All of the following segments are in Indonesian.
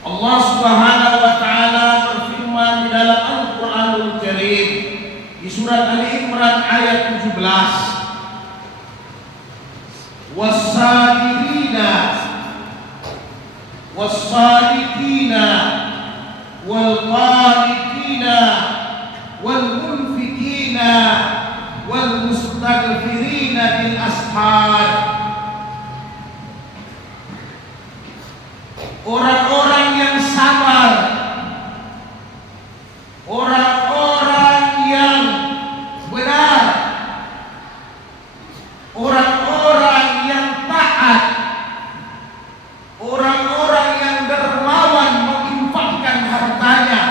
Allah Subhanahu wa taala berfirman di dalam Al-Qur'anul Karim di surat Ali Imran ayat 17, was-sabirina was-sadiqina wal-qanitina wal-munfikina wal-mustaghfirina bil ashar. Orang-orang yang sabar, orang-orang yang benar, orang-orang yang taat, orang-orang yang dermawan menginfakkan hartanya,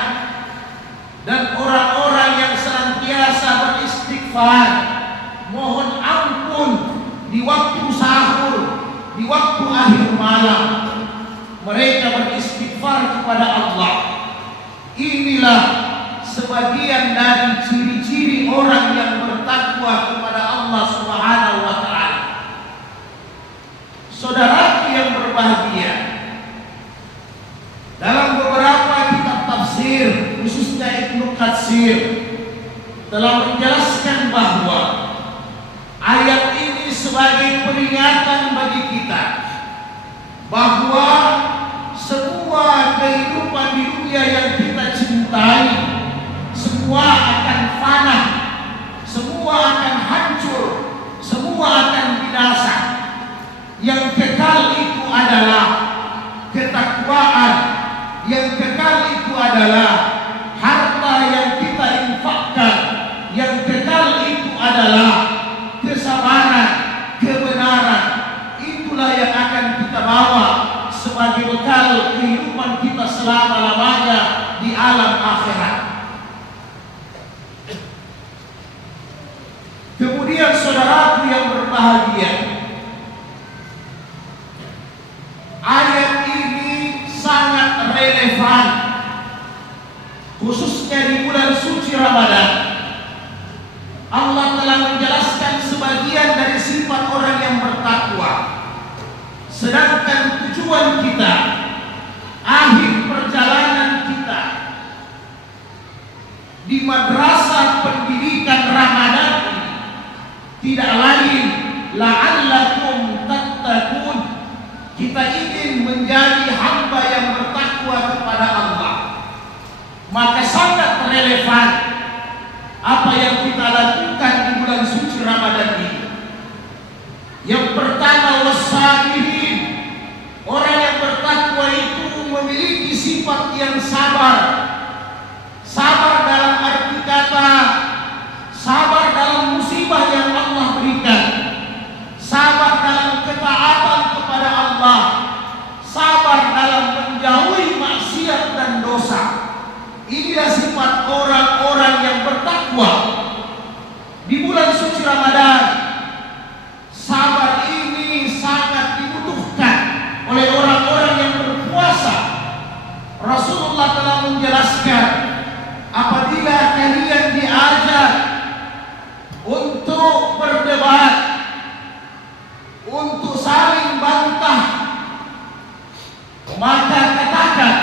dan orang-orang yang senantiasa beristighfar, mohon ampun di waktu sahur, di waktu akhir malam. Mereka beristighfar kepada Allah. Inilah sebagian dari ciri-ciri orang yang bertakwa kepada Allah Subhanahu wa taala. Saudaraku yang berbahagia, dalam beberapa kitab tafsir, khususnya Ibnu Katsir, telah menjelaskan bahwa ayat ini sebagai peringatan bagi kita bahwa semua kehidupan di dunia yang kita cintai, semua akan fana, semua akan hancur, semua akan binasa. Yang kekal itu adalah ketakwaan, yang kekal itu adalah harta yang kita infakkan, yang kekal itu adalah kesabaran, kebenaran. Itulah yang akan kita bawa sebagai bekal kehidupan kita selama-lamanya di alam akhirat. Kemudian saudaraku yang berbahagia, ayat ini sangat relevan khususnya di bulan suci Ramadan. Allah telah menjelaskan sebagian dari sifat orang yang bertakwa, sedangkan tujuan kita, akhir perjalanan kita di madrasah pendidikan Ramadan ini tidak lain la'allakum tattaqun. Kita ingin menjadi hamba yang bertakwa kepada Allah. Maka sangat relevan apa yang kita lakukan di bulan suci Ramadan ini. Yang pertama, was-sabirin. Orang yang bertakwa itu memiliki sifat yang sabar. Sabar dalam arti kata sabar dalam musibah yang Allah berikan, sabar dalam ketaatan kepada Allah, sabar dalam menjauhi maksiat dan dosa. Inilah sifat orang-orang yang bertakwa di bulan suci Ramadan. Sabar ini sangat dibutuhkan oleh orang-orang yang berpuasa. Rasulullah telah menjelaskan, apabila kalian diajak untuk berdebat, untuk saling bantah, maka katakan,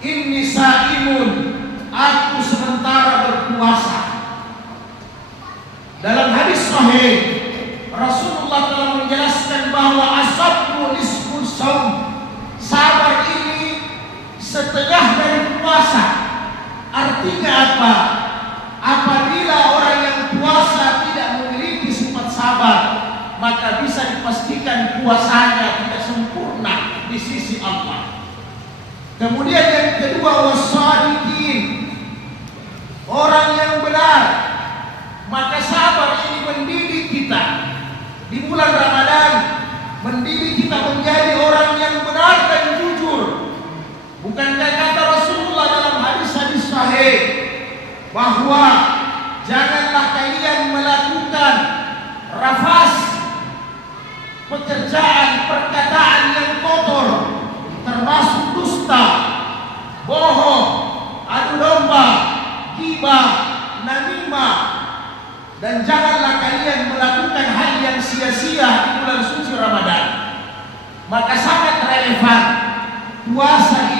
inni sa'imun, aku sementara berpuasa. Dalam hadis sahih, Rasulullah telah menjelaskan bahwa asabru nisfu shaum. Sabar ini setengah dari puasa. Artinya apa? Apabila orang yang puasa tidak memiliki sifat sabar, maka bisa dipastikan puasanya tidak sempurna di sisi Allah. Kemudian yang kedua, was-shadiqin, orang yang benar. Maka sabar ini mendidik kita di bulan Ramadan, mendidik kita menjadi orang yang benar dan jujur. Bukankah kata Rasulullah dalam hadis-hadis sahih bahwa janganlah kalian melakukan rafas, pekerjaan, perkataan yang kotor, termasuk dusta, bohong, adu domba, ghibah, namimah, dan janganlah kalian melakukan hal yang sia-sia di bulan suci Ramadan. Maka sangat relevan puasa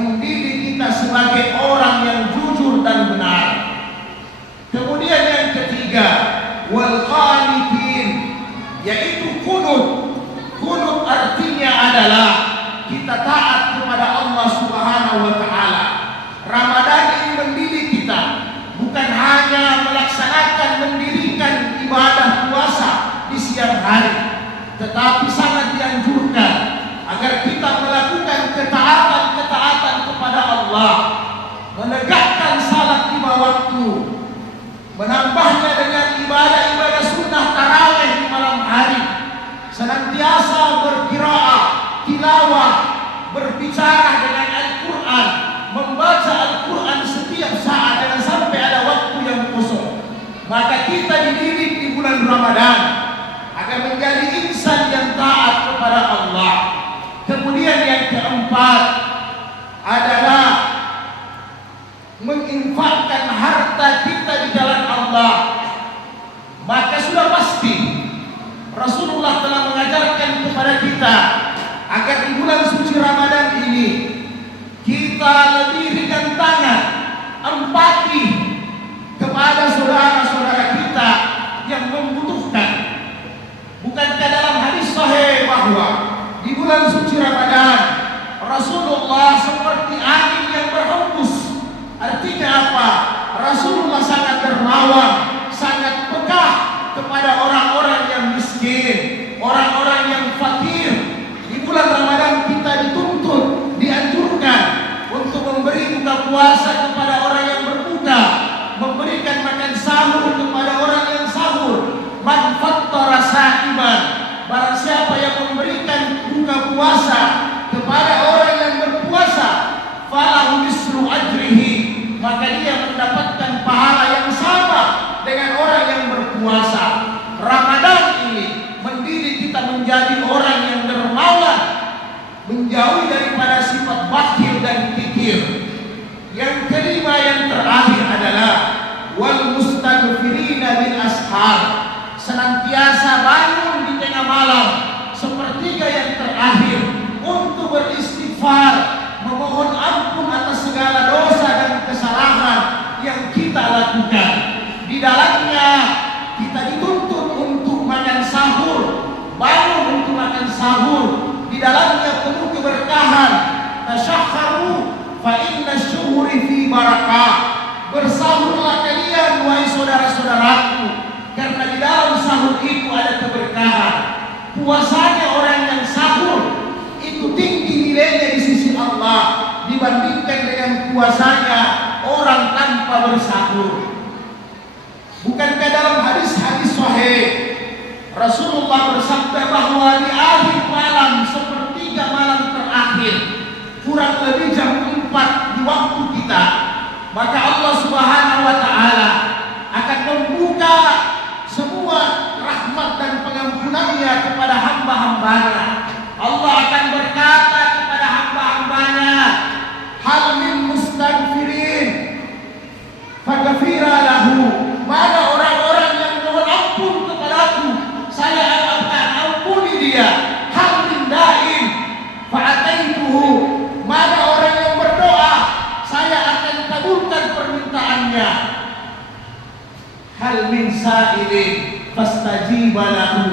mendidik kita sebagai orang yang jujur dan benar. Kemudian yang ketiga, wal qanitin, yaitu kunut. Kunut artinya adalah kita taat kepada Allah Subhanahu wa taala. Ramadan ini mendidik kita bukan hanya melaksanakan mendirikan ibadah puasa di siang hari, tetapi sangat dianjurkan agar kita melakukan ketaatan-ketaatan kepada Allah, menegakkan salat 5 waktu, menambahnya dengan ibadah-ibadah sunnah tarawih di malam hari, senantiasa berqiraah, tilawah, berbicara dengan Al-Quran, membaca Al-Quran setiap saat, jangan sampai ada waktu yang kosong. Maka kita dididik di bulan Ramadan agar menjadi insan yang taat kepada Allah. Kemudian yang keempat adalah menginfakkan harta kita di jalan Allah. Maka sudah pasti Rasulullah telah mengajarkan kepada kita agar di bulan suci Ramadan ini kita lebih ringan tangan, empati kepada saudara-saudara kita yang membutuhkan. Bukankah dalam hadis sahih bahwa di bulan suci Ramadan Rasulullah seperti angin yang berhembus? Artinya apa? Rasulullah sangat dermawan, sangat pekah kepada orang-orang yang miskin, orang-orang yang fakir. Di bulan Ramadan kita dituntut, dianjurkan untuk memberi buka puasa kepada orang yang berbuka, memberikan makan sahur kepada orang yang sahur. Man fattara sa'iman, barang siapa yang memberikan buka puasa kepada orang yang berpuasa, falahu mislu ajrihi, maka dia mendapatkan pahala yang sama dengan orang yang berpuasa. Ramadan ini mendidik kita menjadi orang yang dermawan, menjauhi daripada sifat bakhil dan kikir. Yang kelima, yang terakhir adalah wal mustaghfirina bil ashar, senantiasa bangun di tengah malam, sepertiga yang terakhir, untuk beristighfar, memohon ampun atas segala dosa dan kesalahan yang kita lakukan. Di dalamnya kita dituntut untuk makan sahur, bangun untuk makan sahur. Di dalamnya penuh keberkahan. Tasyahharu fa inna syuhuri fi barakah. Bersahurlah kalian wahai saudara-saudaraku, karena di dalam sahur itu ada keberkahan. Puasanya orang yang sahur itu tinggi nilainya di sisi Allah dibandingkan dengan puasanya orang tanpa bersahur. Bukankah dalam hadis-hadis sahih Rasulullah bersabda bahwa di akhir malam, sepertiga malam terakhir, kurang lebih jam 4 di waktu kita, maka Allah Subhanahu wa taala akan membuka semua rahmat dan pengampunannya kepada hamba-hambanya. Allah akan berkata kepada hamba-hambanya, hal min mustaghfirin faghfira lahu, mana orang-orang yang mohon ampun kepadaku, saya akan ampuni dia. Hal min da'in fa'ataituhu, mana orang yang berdoa, saya akan kabulkan permintaannya. Hal min sa'ilin fastajiba lahu,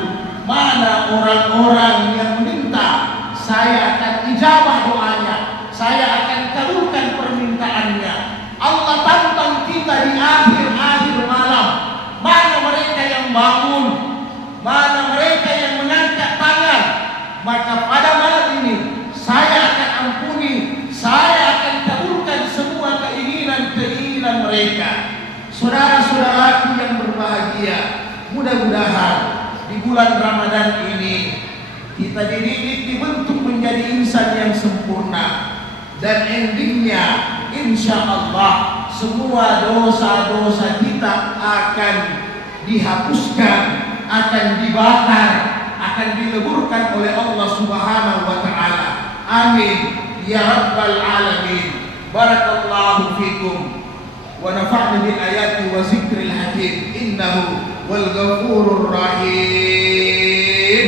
mana orang-orang yang minta, saya akan ijabah doanya, saya akan kabulkan permintaannya. Allah tantang kita di akhir-akhir malam, mana mereka yang bangun, mana mereka yang mengangkat tangan. Maka pada malam ini saya akan ampuni, saya akan kabulkan semua keinginan-keinginan mereka. Saudara-saudaraku yang berbahagia, mudah-mudahan di bulan Ramadan ini kita dididik, dibentuk menjadi insan yang sempurna, dan endingnya insya Allah semua dosa-dosa kita akan dihapuskan, akan dibakar, akan dileburkan oleh Allah Subhanahu wa taala. Amin ya rabbal alamin. Barakallahu fikum wa nafa'ni bil ayati wa zikril hakim, innahu wal ghafurur rahim.